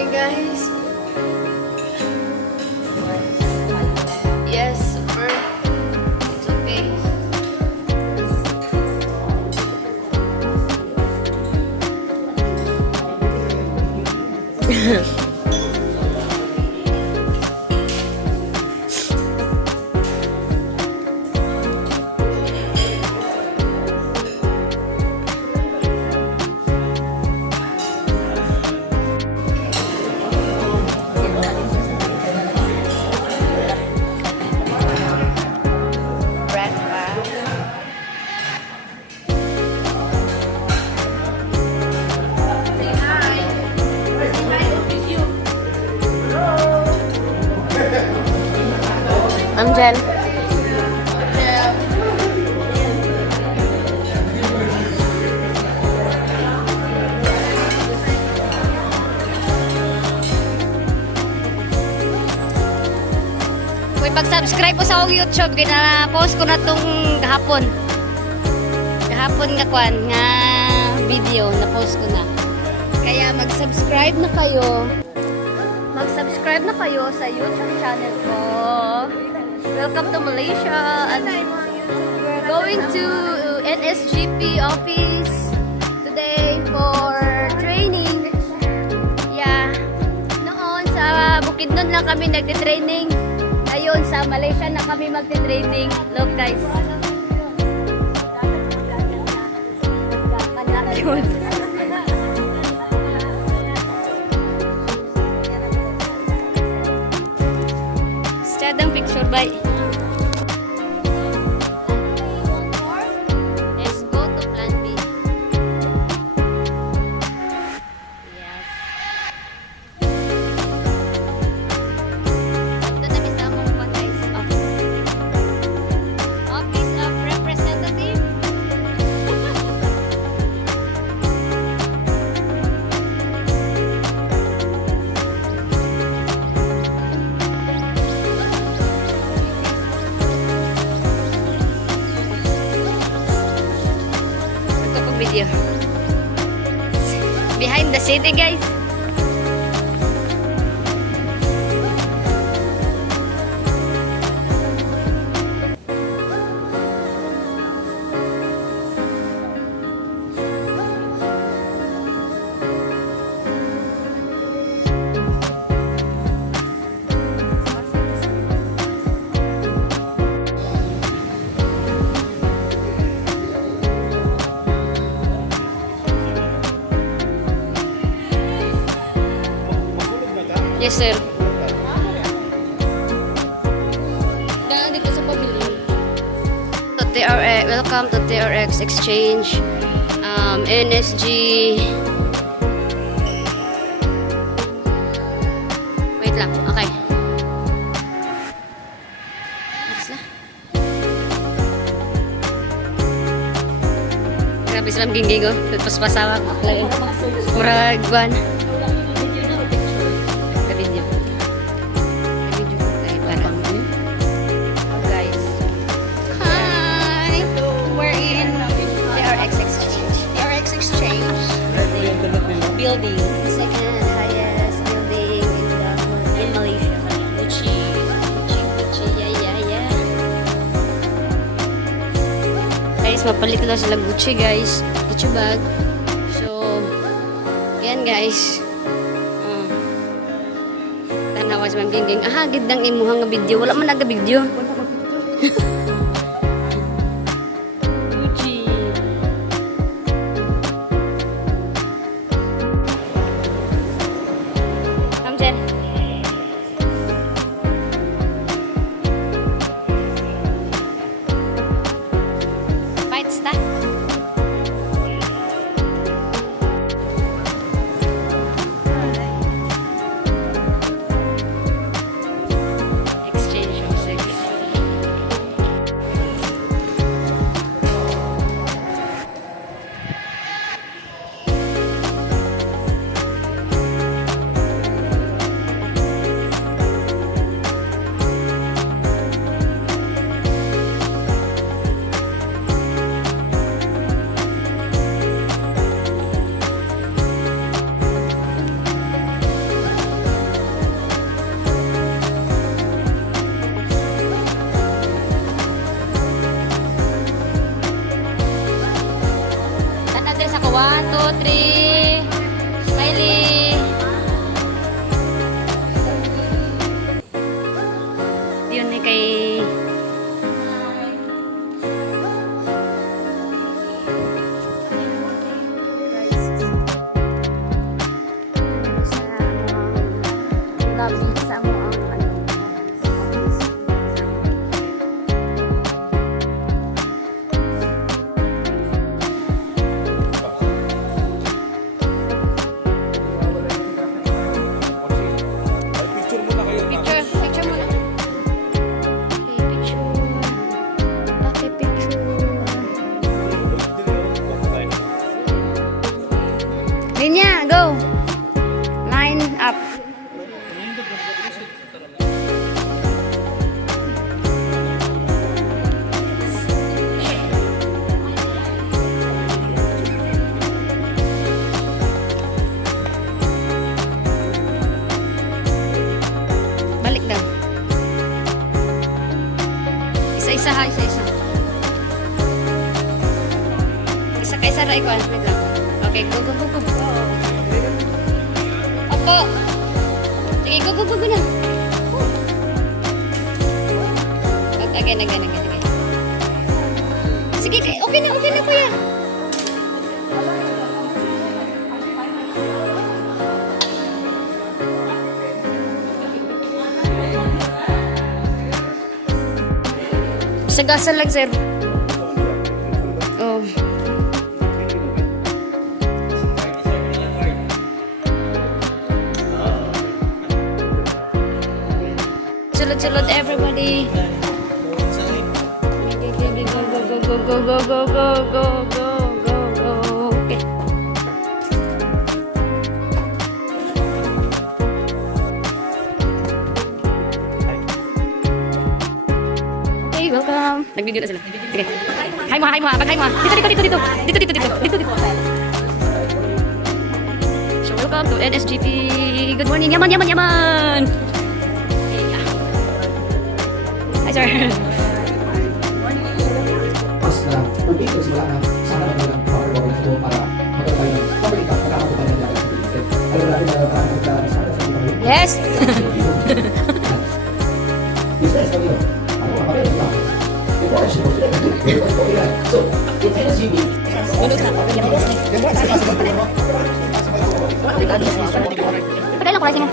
Sorry guys. Yes, super. It's okay. Breakfast. Say hi. Say hi, it's you. I'm Jen. Uy, pag-subscribe po sa akong YouTube, gina-post ko na tong kahapon. Kahapon nga kwan, nga video, na-post ko na. Kaya mag-subscribe na kayo. Mag-subscribe na kayo sa YouTube channel ko. Welcome to Malaysia. And we're going to NSGP office today for training. Yeah. Noon sa Bukidnon lang kami nagte-training. Ngayon sa Malaysia na kami magte-training. Look guys. Yun. Stadang picture by. Let's go to plan B. Yes. Ito na mismo ko guys. Office of Representative. Video behind the city guys. Yes, sir. Daan dito sa pavilion. So, TRX, welcome to TRX Exchange. NSG. Wait lang, okay. Next na. Grabe silang gingging ko. Paspasawa ko. Murag buwan. Building, the second highest building in Malaysia. Gucci, yeah. Guys, mapalit na sila Gucci guys. Gucci bag. So, yan guys. Tanawas man ginging. Aha, gidang imuhang nga video. Wala man naga video. Exchange of sex. 2, 3. Smiley. Yun ni kay lobby sa mo ang ano. Picture muna kayo. Picture muna. Okay, picture. Okay, picture. Linya, go. Line up. Balik daw. Isa-isa ha, isa-isa. Isa-isa ra ikaw. Wait lang. Okay, go, go, go, go. Opo. Sige, go, go, go, go na. Again. Sige, okay na kuya. Sagasan lang, sir. Oh. Sulod-sulod, everybody. Go. Okay. Okay, welcome. Nag-video na sila. Okay. Hi mo. Pag-hi mo. Dito. So, welcome to NSGP. Good morning. Yaman. Okay, yeah. Hi, sir. Mas na upito sila na sana magandang proper governance mo para magkakaroon ng proper impact para makakuha ng lahat sa police. Alam natin na parang sana sa mga Yes. business kami yun. Ano nga kami ba? Ito ay siya. So, it's NSGB. Patay lang ko lang.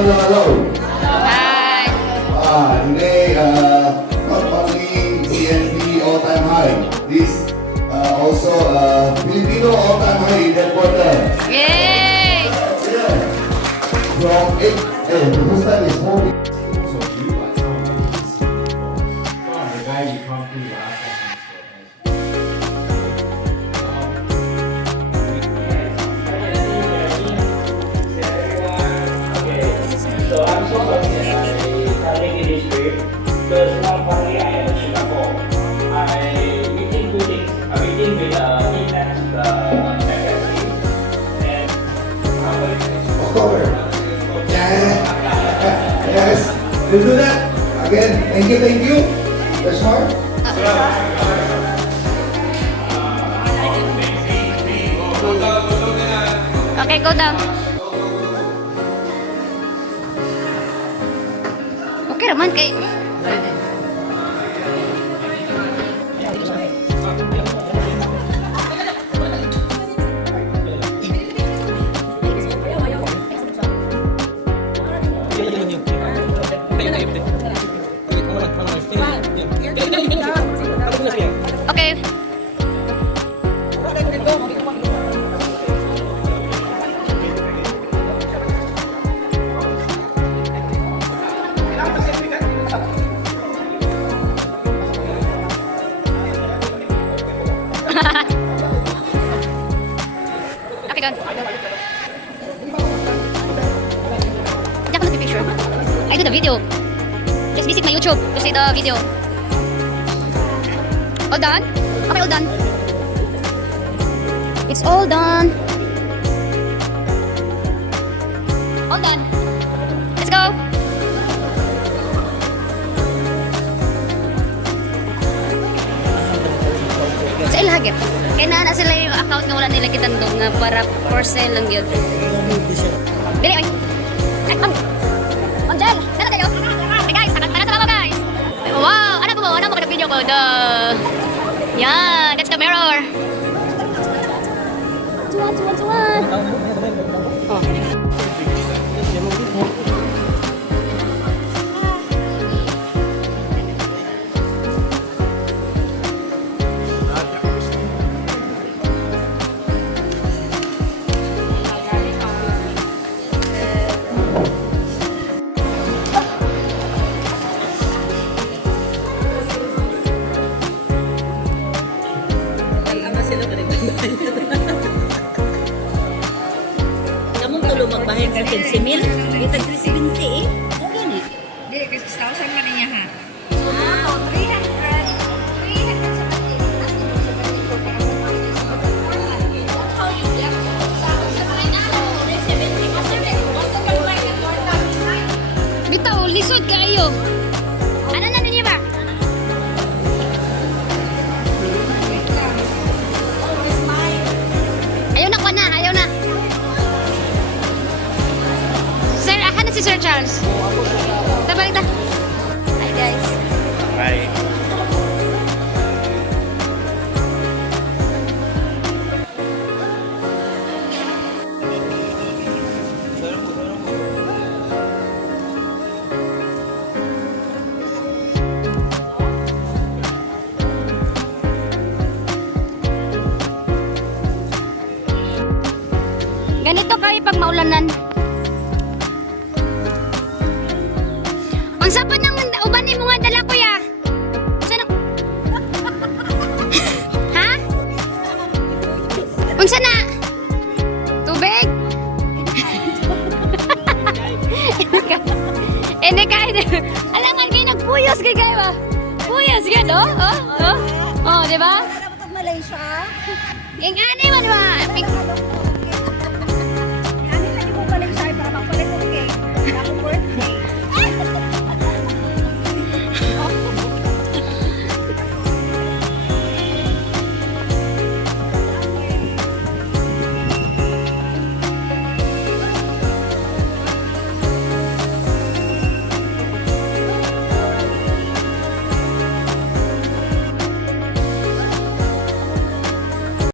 Hello. Hi. Today, not only CNP all-time high, this also Filipino all-time high in headquarter. Yay! From 8, the first time is 4. So you like some of these the guy you come to last So I'm so happy that I traveling in this trip because one family I am in Singapore. I meeting two things. I meeting with Ignat, the FSC, and October. Yes. We'll do that. Again, thank you. That's hard. Okay, go down. Okay naman kay... Okay. Okay, done. Hindi ako nag-picture. I do the video. Just visit my YouTube to see the video. All done? Okay, all done. It's all done. All done. Let's go. Sa ilhagip. Kaya na sila yung account nga wala nila kitandong nga para for sale lang yun. Dili, oy. Ay, Ma'am Jel, sana kayo. Hey guys, taga sa guys. Wow, ano mo kada video ko? Yan, that's the mirror. Tuwan. Oh. Kamong tulo magbahin sa 15,000, itag 370 eh. Okay ni. Dili, kasi 1,000 man niya ha. Bitaw, lisod kayo. Ano na ninyo ba? Ayaw na ko na, ayaw na. Sir, akan na si Sir Charles. Tabalik ta. Hi guys. Bye. Ganito kayo pag maulanan. Ang sapa ng uban ni mga dala kuya. Saan ang... Ha? Unsa na? Tubig? Hindi ka. Alangan kayo nagpuyos kay kayo ba? Puyos ka, no? Oh, di ba? Para ba tag Malaysia? Yung ani man ba? Ano lagi mo Malaysia para magpalit ng cake? Ako birthday.